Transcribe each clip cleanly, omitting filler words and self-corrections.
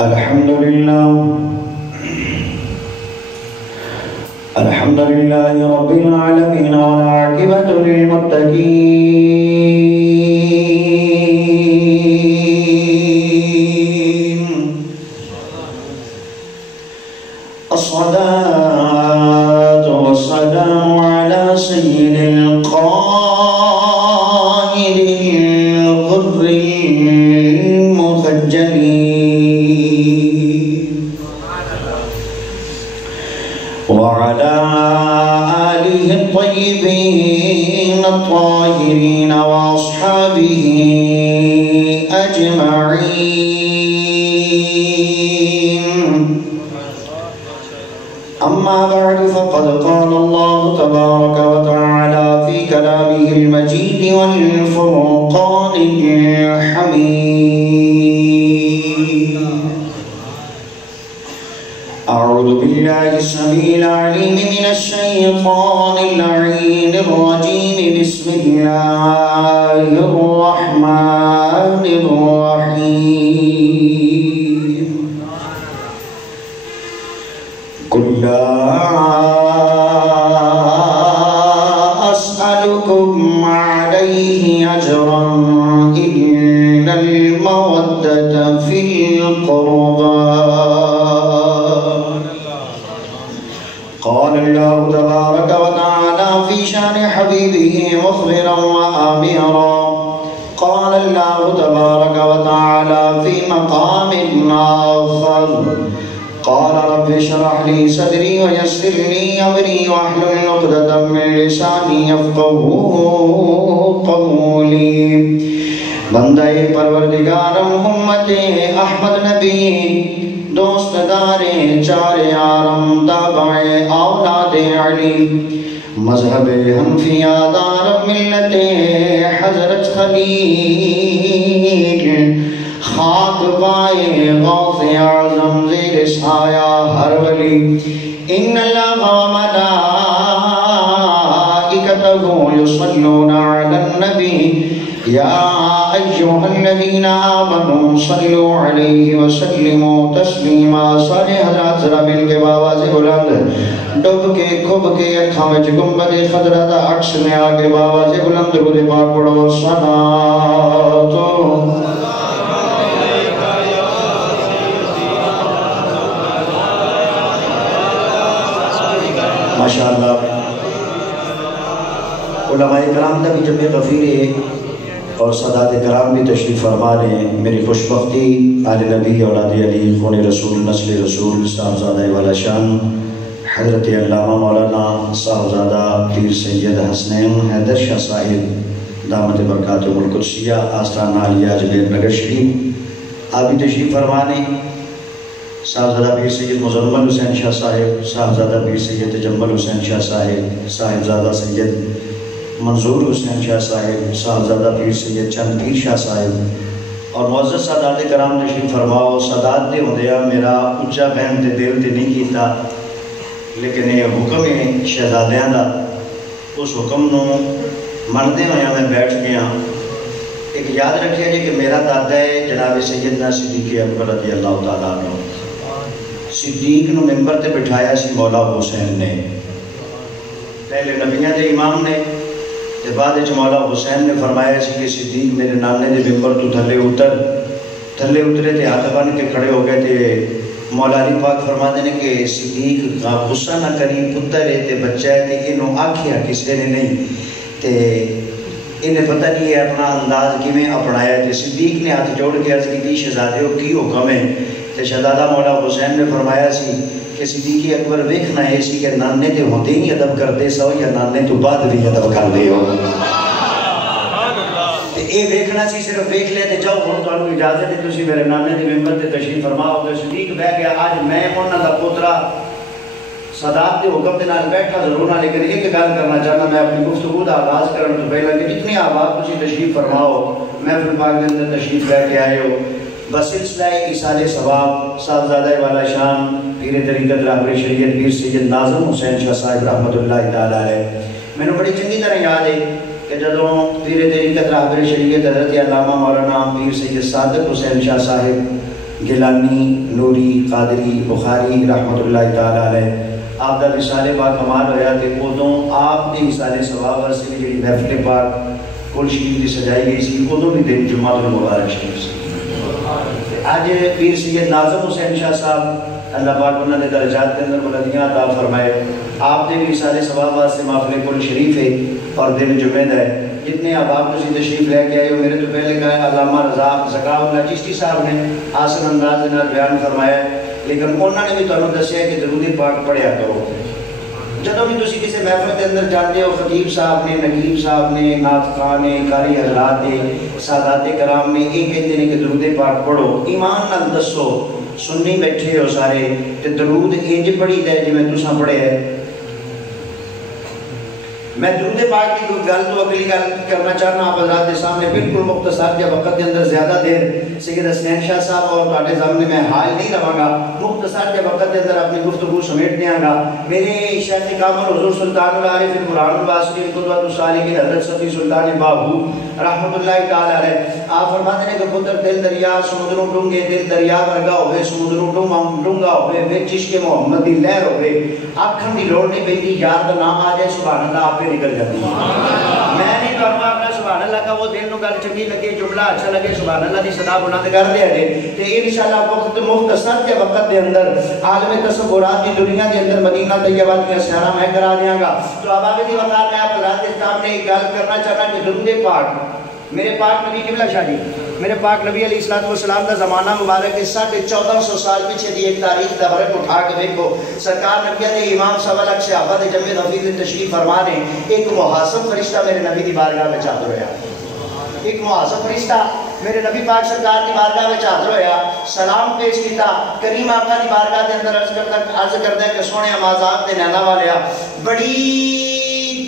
الحمد لله رب العالمين والعاقبة للمتقين الصلاة والسلام على سيد القائد الغر المخجلين وعلى آله الطيبين الطاهرين وأصحابه أجمعين. أما بعد فقد قال الله تبارك وتعالى في كلامه المجيد والفرقان الحميد: أعوذ بالله السميع العليم من الشيطان اللعين الرجيم. بسم الله الرحمن الرحيم. قل لا أسألكم عليه أجرا إلا المودة في القربى. قال الله تبارك وتعالى في شان حبيبه مخبرا وآمرا. قال الله تبارك وتعالى في مقام آخر: قال رب اشرح لي صدري ويسر لي أمري واحلل عقدة من لساني يفقهوا قولي. بندہ پروردگار محمد احمد نبی، دوست دارے چار یارم، تابع اولاد علی، مذہب حنفیہ دار ملت حضرت خلیل، خاک پائے غوث اعظم زیر سایہ ہر ولی. ان اللہ وملائکتہ یصلون علی النبی یا ایہا الذین آمنوا صلوا علیہ وسلموا تسلیما. سارے حضرات ذرا مل کے بآواز بلند ڈب کے کھب کے اکھاں وچ گنبد خضرا دا عکس میں آگے بآواز بلند درود پاک پڑھو: صلاۃ ماشاءاللہ. علماء کرام کا بھی جمع غفیر ہے اور سادات کرام بھی تشریف فرما رہے ہیں. میری خوشبختی آل نبی اولاد علی خون رسول نسل رسول صاحبزادہ والا شان حضرت علامہ مولانا صاحبزادہ پیر سید حسنین حیدر شاہ صاحب دامت برکاتہم القدسیہ آستانہ علیہ اجمیر نگر شریف آپ بھی تشریف فرمانے. صاحبزادہ پیر سید مزمل حسین شاہ صاحب، صاحبزادہ پیر سید تجمل حسین شاہ صاحب، صاحبزادہ سید منظور حسین شاہ صاحب، صاحبزادہ پیر سید چند پیر شاہ صاحب اور معزز سادات کرام تشریف فرماؤ. سادات دے ہوندیا میرا اچھا بہن تے دل تے نہیں کیتا، لیکن یہ حکم ہے شہزادیاں دا، اس حکم نو مندے ہویا میں بیٹھ گیا. ایک یاد رکھیا جی کہ میرا دادا ہے جناب سیدنا صدیق اکبر رضی اللہ تعالیٰ عنہ. صدیق نو ممبر تے بٹھایا سی مولا حسین نے، پہلے نبیاں دے امام نے، تے بعد وچ مولا حسین نے فرمایا سی کہ صدیق میرے نانے دے ممبر تو تھلے اترے تے ہاتھ بن کے کھڑے ہو گئے. تے مولا علی پاک فرماتے ہیں کہ صدیق غصہ نہ کری، پتر ہے تے بچہ ہے تے انہوں آکھیا کسے نے نہیں، تے انہیں پتہ نہیں ہے اپنا انداز کیویں اپنایا. تے صدیق نے ہاتھ جوڑ کے عرض کی شہزادیو کی حکم ہے؟ تے شہزادہ مولا حسین نے فرمایا سی کہ صدیق اکبر ویکھنا ہے سی کہ نانے تے ہوندے ہی ادب کردے سو یا نانے تو بعد بھی ادب کردے ہو. تے اے ویکھنا سی، صرف ویکھ لے تے جاؤ ہن تانوں اجازت ہے تسی میرے نانے دے ممبر تے تشریف فرماؤ. تے صدیق بیٹھ گیا. آج میں انہاں دا پوترا سادات دے حکم دے نال بیٹھا ضرور نہ، لیکن ایک گل کرنا چاہنا میں اپنی گفتگو دا آغاز کرن تو پہلا کہ جتنے احباب تسی تشریف فرماؤ محفل پاک دے اندر تشریف لے کے آئے ہو، بسلسلہ ایصال ثواب صاحبزادہ والا شان پیر طریقت راہبر شریعت پیر سید ناظم حسین شاہ صاحب رحمۃ اللہ تعالیٰ علیہ. میں نے بڑی چنگی طرح یاد ہے کہ جدوں پیر طریقت راہبر شریعت حضرت علامہ مولانا پیر سید صادق حسین شاہ صاحب گیلانی، نوری، قادری، بخاری رحمت اللہ تعالیٰ علیہ آپ دا وصال پاک کمال ہویا کہ ادوں آپ دی وصال ثواب واسطے بھی جڑی محفل پاک کل شریف دی سجائی گئی سی ادوں بھی دن جمعہ المبارک شریف سی۔ آج پیر سید ناظم حسین شاہ صاحب اللہ پاک انہوں نے درجات کے اندر بلندیاں عطا فرمائے، آپ دے بھی وصال ثواب واسطے محفل کل شریف ہے اور دن جمعہ ہے۔ جتنے احباب تسی تشریف لے کے آئے ہو، میرے تو پہلے کہا ہے علامہ رضا زکا اللہ چشتی صاحب نے آسن انداز کے بیان فرمایا ہے، لیکن انہوں نے بھی تمہیں دسیا کہ درود پاک پڑھیا کرو۔ جدوں بھی تسی کسی محفل کے اندر جاتے ہو، خطیب صاحب نے، نقیب صاحب نے، نعت خواہ نے، قاری حضرات نے، سادات کرام نے یہ کہتے ہیں کہ درود پاک پڑھو۔ ایمان نال دسو سنی بیٹھے ہو سارے تے درود انج پڑھی دے جویں تساں پڑھے ہے؟ میں درود پاک کی کوئی گل تو اگلی گل کرنا چاہنا آپ حضرات کے سامنے بالکل مختصر جب وقت کے اندر زیادہ دیر سید حسین شاہ صاحب اور تواڈے سامنے میں حال نہیں رہاں گا، مختصر جب وقت کے اندر اپنی گفتگو سمیٹ دیاں گا۔ میرے شیخ کامل حضور سلطان العارف قرآن الباسری قدوۃ الصالحین حضرت صفی سلطان بابو رحمت اللہ تعالی علیہ آپ فرماتے ہیں کہ پتر دل دریا سمندروں ڈونگے، دل دریا ورگا ہوئے سمندروں ڈونگا ہوئے، وچ عشق محمد دی لہر ہوئے، آکھن دی لوڑ نہیں پیندی، یاد دا نام آ جائے سبحان اللہ آپ پہ نکل جاتی ہے۔ میں نہیں کرنا اپنا سبحان اللہ کا وہ دل نو گل چنگی لگے جملہ اچھا لگے سبحان اللہ دی صدا بلند کر دیا جائے تے انشاءاللہ وقت مختصر کے وقت دے اندر عالم تصورات دی دنیا دے اندر مدینہ طیبہ کی سیارہ میں کرا دیاں گا۔ تو اب آگے دی وقت میں آپ حضرات کے سامنے ایک گل کرنا چاہنا کہ درود پاک میرے پاک نبی قبلہ شاہ جی، میرے پاک نبی علیہ السلام کا زمانہ مبارک ہے 1450 سال پیچھے دی ایک تاریخ دا ورق اٹھا کے دیکھو، سرکار نبی دے امام صلی اللہ صحابہ دے جمع رفیق تشریف فرما نے ایک محاسب فرشتہ میرے نبی دی بارگاہ میں حاضر ہویا، ایک محاسب فرشتہ میرے نبی پاک سرکار دی بارگاہ میں حاضر ہویا، سلام پیش کیتا، کریم آقا دی بارگاہ دے اندر عرض کردا ہے کہ سونے مازاق دے نینا والیا بڑی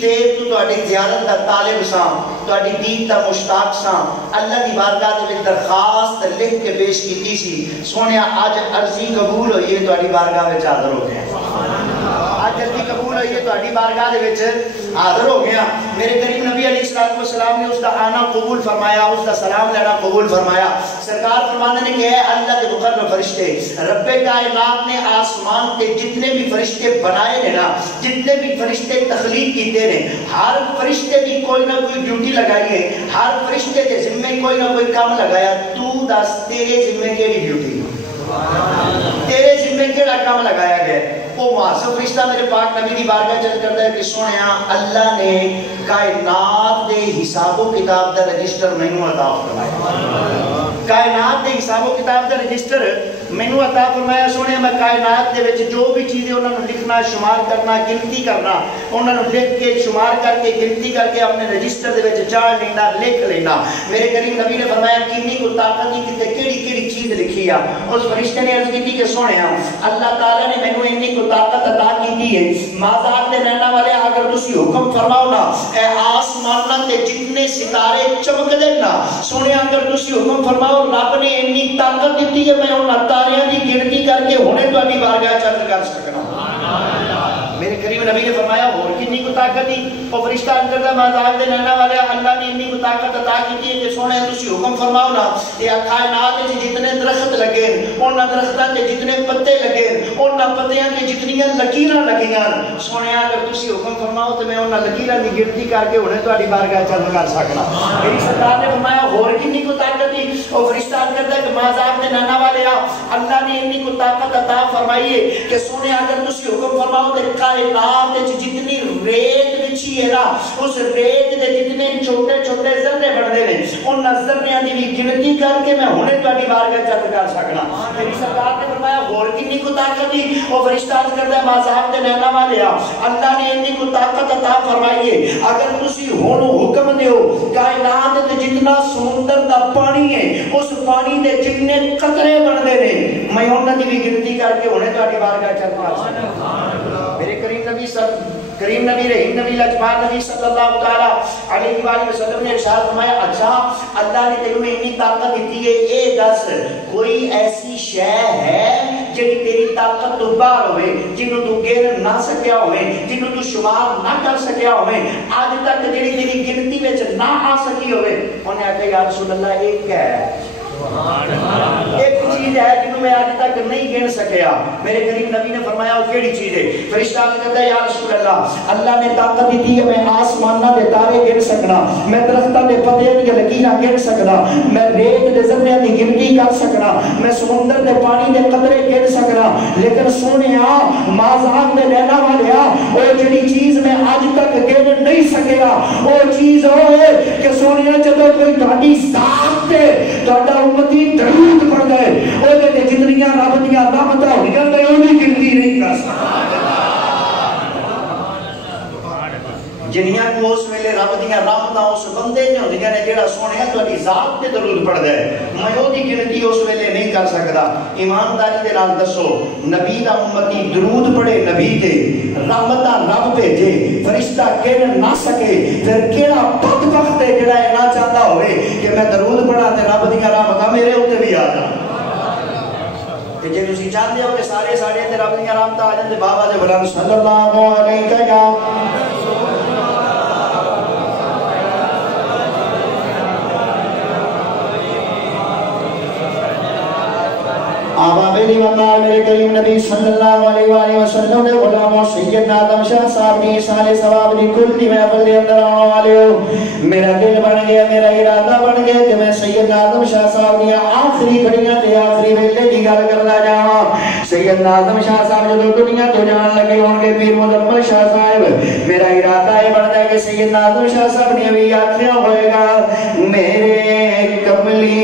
دیر تو تہاڈی زیارت دا طالب ساں، تہاڈی دید دا مشتاق ساں، اللہ دی بارگاہ دے وچ درخواست لکھ کے پیش کیتی سی، سونیا اج عرضی قبول ہوئی ہے تہاڈی بارگاہ وچ حاضر ہو گئے، اج عرضی قبول ہوئی ہے تہاڈی بارگاہ دے وچ حاضر ہو گیا۔ میرے کریم نبی علیہ السلام نے اس کا آنا قبول فرمایا، اس کا سلام لینا قبول فرمایا۔ سرکار فرمانے نے کہ اے اللہ کے مقرب فرشتے، رب کائنات نے آسمان کے جتنے بھی فرشتے بنائے نے نا، جتنے بھی فرشتے تخلیق کیتے نے، ہر فرشتے کی کوئی نہ کوئی ڈیوٹی لگائی ہے، ہر فرشتے کے ذمہ کوئی نہ کوئی کام لگایا، تو دس تیرے ذمہ کیڑی ڈیوٹی، تیرے ذمہ کیڑا کام لگایا گیا؟ وہ محاسب فرشتہ میرے پاک نبی دی بارگاہ چل کرتا ہے کہ سنیا اللہ نے کائنات دے حساب و کتاب دا رجسٹر مینوں عطا فرمایا، کائنات دے حساب و کتاب دا رجسٹر مینوں عطا فرمایا۔ سونے میں کائنات دے وچ جو بھی چیزیں انہاں نوں لکھنا، شمار کرنا، گنتی کرنا، انہاں نوں لکھ کے شمار کر کے گنتی کر کے اپنے رجسٹر دے وچ چاڑ لینا، لکھ لینا۔ میرے کریم نبی نے فرمایا کتنی کو طاقت دی کتے کیڑی کیڑی چیز لکھی ہے۔ اس فرشتے نے عرض کی کہ سونیا اللہ تعالی نے مینوں اتنی کو طاقت عطا کی ہے، مازاق دے رہنا والے اگر تسی حکم فرماؤ نا اے آسمان تے جتنے ستارے چمک دے نا، سونیا اگر تسی حکم فرماؤ رب نے اتنی طاقت دیتی ہے میں انہاں تاریاں دی گنتی کر کے ہونے تہاڈی بارگاہ چل کر سکنا۔ میرے کریم نبی نے فرمایا اور کتنی کو طاقت دی؟ وہ فرشتہ اندر مازاق دے رہنا والے اللہ نے اتنی کو طاقت عطا کی ہے کہ سونے تسی حکم فرماؤ نا یہ کائنات وچ جتنے درخت لگے انہاں درختاں تے جتنے پتے لگے انہاں پتیاں تے جتنیاں لکیراں لگیاں، سونے اگر تسی حکم فرماؤ تے میں انہاں لکیراں دی گنتی کر کے ہونے تہاڈی بارگاہ چل کر سکنا۔ میری سرکار نے فرمایا اور کتنی کو طاقت دی؟ وہ فرشتہ کہتا ہے کہ مازاق دے رہنا والے اللہ نے اتنی کو طاقت عطا فرمائی ہے کہ سونے اگر تسی حکم فرماؤ تے کائنات وچ جتنی ریت بچھی ہے نا اس ریت دے جتنے چھوٹے چھوٹے ذرے بنتے ہیں ان ذریاں دی بھی گنتی کر کے میں ہونے تہاڈی بارگاہ چل کر سکنا۔ میری سرکار نے فرمایا اور کتنی کو طاقت دی؟ وہ فرشتہ عرض کرتا ہے مازاق دے رہنا والے اللہ نے اتنی کو طاقت عطا فرمائی ہے اگر تسی ہن حکم دیو کائنات تے جتنا سمندر دا پانی ہے اس پانی دے جتنے قطرے بنتے ہیں میں انہاں دی بھی گنتی کر کے ہونے تہاڈی بارگاہ چل کر سکنا۔ میرے کریم نبی رحیم نبی لجپال نبی صلی اللہ تعالی علیہ وآلہ وسلم نے ارشاد فرمایا اچھا اللہ نے تینوں اتنی طاقت دیتی ہے اے دس کوئی ایسی شے ہے جڑی تیری طاقت تو باہر ہوئے جنوں تو گن نہ سکیا ہوئے جنوں تو شمار نہ کر سکیا ہوئے آج تک جڑی تیری گنتی وچ نہ آ سکی ہوئے انہیں آکھیا یا رسول اللہ ایک ہے ایک چیز ہے جنہوں میں آج تک نہیں گن سکیا، میرے کریم نبی نے فرمایا وہ کیڑی چیز ہے؟ فرشتہ کہتا ہے یا رسول اللہ، اللہ نے طاقت دی ہے میں آسمانہ دے تارے گن سکنا، میں درختہ دے پتے دی لکیراں گن سکنا، میں ریت دے ذرے دی گنتی کر سکنا، میں سمندر دے پانی دے قطرے گن سکنا، لیکن سونیا مازان دے لینا والیا وہ جڑی چیز میں آج تک گن نہیں سکیا وہ چیز ہوئے کہ سونیا جدو کوئی تہاڈی ذات تے تہاڈا امتی درود پڑھ گئے او دے جتنیاں رب دیاں رحمتاں ہونیاں تے اودی گنتی نہیں کر سکدا، جنیاں کو اس ویلے رب دیاں رحمتاں اس بندے تے ہوندیاں نے جڑا سونیا تہاڈی ذات تے درود پڑھدا ہے، میں اودی گنتی اس ویلے نہیں کر سکدا۔ ایمانداری دے نال دسو نبی دا امتی درود پڑھے نبی تے رحمتاں رب بھیجے فرشتہ گن نہ سکے، پھر کیڑا بدبخت ہے جڑا اے نہ چاہتا ہوئے کہ میں درود پڑھا تے رب دیاں رحمتاں میرے اوتے بھی آ جان۔ کہ جے تسی چاہتے ہو کہ سارے ساڈے تے رب دیاں رحمتاں آ جان تے بابا دے بلند صلی اللہ علیہ وسلم آبابی دیوانار میرے کریم نبی صلی اللہ علیہ وآلہ وسلم نے غلاموں سیدنا آدم شاہ صاحب دی سالے ثواب دی کل دی میں اول دے اندر آنے والے ہو، میرا دل بن گیا میرا ارادہ بن گیا کہ میں سیدنا آدم شاہ صاحب دی آخری گھڑیاں تے آخری ویلے دی گل کرنا جاواں۔ سیدنا آدم شاہ صاحب جو دنیا تو جان لگے ہوں گے پیر مدمل شاہ صاحب، میرا ارادہ یہ بنتا ہے کہ سیدنا آدم شاہ صاحب نے بھی آخیا ہوئے گا میرے کملی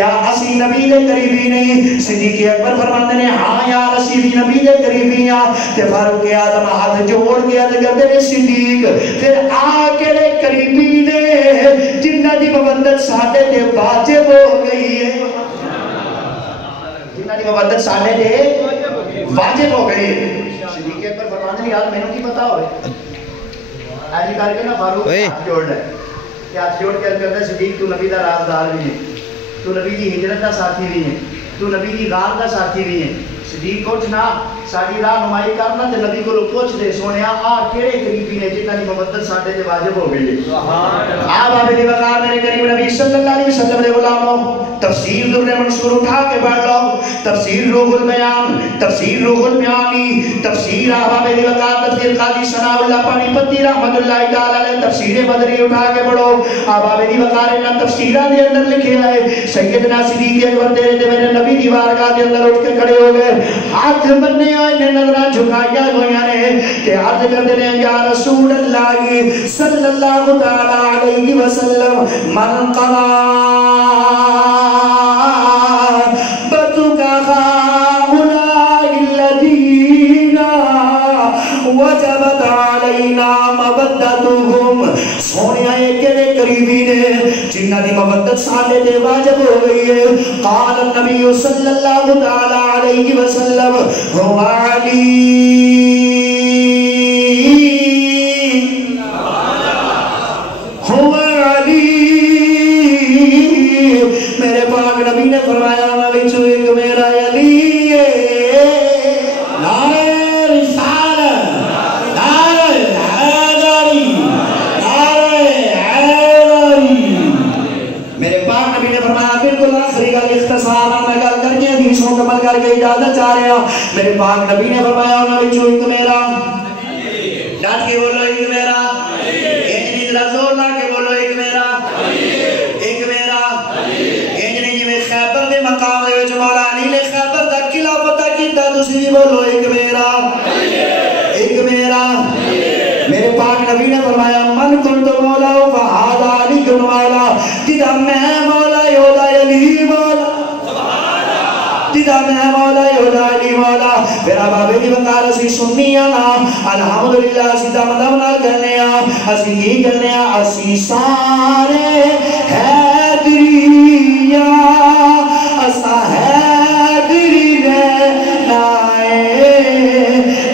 کیا اسی نبی دے قریبی نہیں؟ صدیق اکبر فرماندے نے ہاں یار اسی بھی نبی دے قریبی ہاں۔ تے فاروق اعظم ہاتھ جوڑ کے عرض کردے نے صدیق پھر آ کیڑے قریبی نے جنہاں دی مودت ساڈے تے واجب ہو گئی ہے، جنہاں دی مودت ساڈے تے واجب ہو گئی ہے۔ صدیق اکبر فرماندے نے یار مینوں کی پتہ ہوئے ایسی کر کے نا فاروق ہاتھ جوڑ لے کہ ہاتھ جوڑ کے عرض کرتا ہے صدیق تو نبی دا رازدار بھی ہے، تو نبی دی ہجرت دا ساتھی بھی ہے، تو نبی دی غار دا ساتھی بھی ہے۔ صدیق کچھ نہ ساری رہنمائی کرنا تے نبی کو پوچھ دے سونیا آ کیڑے قریبی نے جنہاں دی مودت ساڈے تے واجب ہو گئی ہے۔ آپ آپ دی وقار میرے کریم نبی صلی اللہ علیہ وسلم دے غلاموں تفسیر در منصور اٹھا کے پڑھ لو، تفسیر روح البیان، تفسیر روح المعانی، تفسیر آپ دی وقار تفسیر قاضی ثناء اللہ پانی پتی رحمت اللہ تعالی علیہ، تفسیر بدری اٹھا کے پڑھو۔ آپ دی وقار انہاں تفسیراں دے اندر لکھے ہے سیدنا صدیق اکبر تیرے تے میرے نبی دی بارگاہ دے اندر اٹھ کے کھڑے ہو گئے، ہاتھ بننے آئے نے نظریں جھکایا ہوئیاں نے کہ عرض کردے نے یا رسول اللہ صلی اللہ تعالی علیہ وسلم من قضا بتک هؤلاء الذین وجبت علینا مودتهم، سونیا کیڑے قریبی نے جنہاں دی مودت ساڈے تے واجب ہو گئی ہے۔ قال النبی صلی اللہ تعالی علیہ وسلم هو علی، هو علی، میرے پاک نبی نے فرمایا انہاں وچوں ایک میرا علی ہے۔ نعرہ رسالت، نعرہ حیدری، نعرہ حیدری۔ میرے پاک نبی نے فرمایا بالکل آخری گل اختصارا میں گل کر کے حدیث مکمل کر کے اجازت چاہ رہا ہوں۔ میرے پاک نبی نے فرمایا انہاں وچوں ایک میرا، ڈٹ کے بولو ایک میرا، انجنی ذرا زور لا کے بولو ایک میرا، ایک میرا، انجنی جی میں خیبر دے مقام دے وچ مولا علی نے خیبر دا قلعہ فتح کیتا، تسی بھی بولو ایک میرا، ایک میرا۔ میرے پاک نبی نے فرمایا من کنت مولا فہذا علی کن مولا، جدا میں مولا یودا علی مولا، جدا میں مولا یودا علی مولا۔ پھر بابے دی وقار اسی سنی آنا الحمدللہ اسی دم نال کرنے اسی کی کرنے اسی سارے حیدریہ اسا حیدری لائے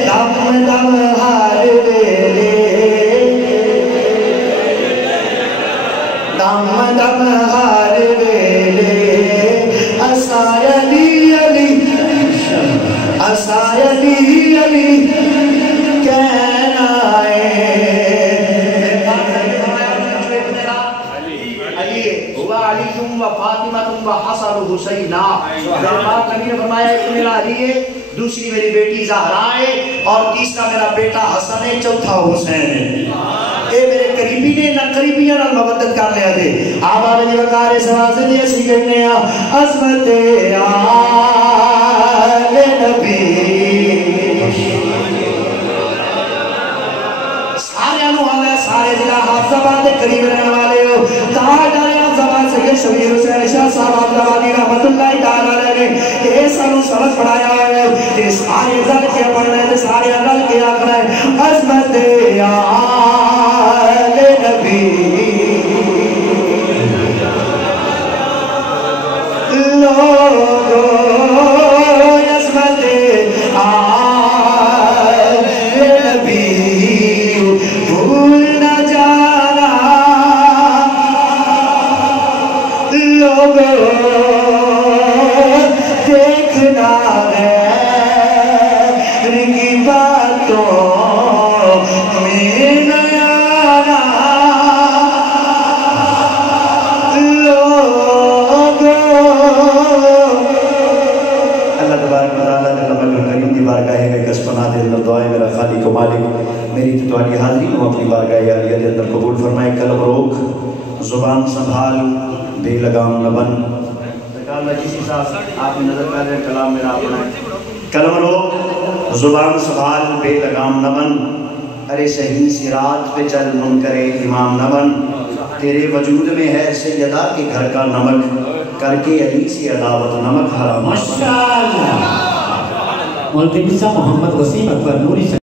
دم دم ہر ویلے، دم دم ہر ویلے اسا علی علی، اسا علی علی کہنا ہے۔ علی و فاطمہ و حسن و حسینہ، پاک نبی نے فرمایا ایک میرا علی ہے، دوسری میری بیٹی زہرا ہے، اور تیسرا میرا بیٹا حسن ہے، چوتھا حسین ہے۔ اے میرے قریبی نے نہ قریبیاں نہ مودت کر لیا دے۔ آپ آبے دی وقار سوازے دی اسی کہنے عظمت آل نبی، سارے انہوں نے سارے دلہ حافظ آباد دے قریب رہنے والے ہو، تاہر ڈالے زبان سید شبیر حسین شاہ صاحب عبدالعبادی رحمت اللہ تعالیٰ نے کہ سانو سبق پڑھایا ہے کہ سارے رل کے پڑھنا ہے، سارے رل کے آخر ہے عظمت آل نبی لوگو، عظمت آل نبی بھول نہ جانا لوگو، دیکھنا ہے ان کی باتوں میں نیا لوگو۔ اللہ تبارک و تعالیٰ نے لمن کریم دی بارگاہ میں کسپنا دے اندر دعائیں میرا خالق و مالک میری تتوانی حاضری کو اپنی بارگاہ عالیہ دے اندر قبول فرمائے۔ قلم روک، زبان سنبھال، بے لگام نہ بن۔ اللہ کسی صاحب آپ نے نظر کر رہے کلام میرا اپنا ہے، قلم روک، زبان سنبھال، بے لگام نہ بن، ارے صحیح صراط پہ چل منکر امام نہ بن۔ تیرے وجود میں ہے سیدہ کے گھر کا نمک، کر کے علی سے عداوت نمک حرام۔ ماشاءاللہ۔ ملتمسہ محمد وسیم اکبر نوری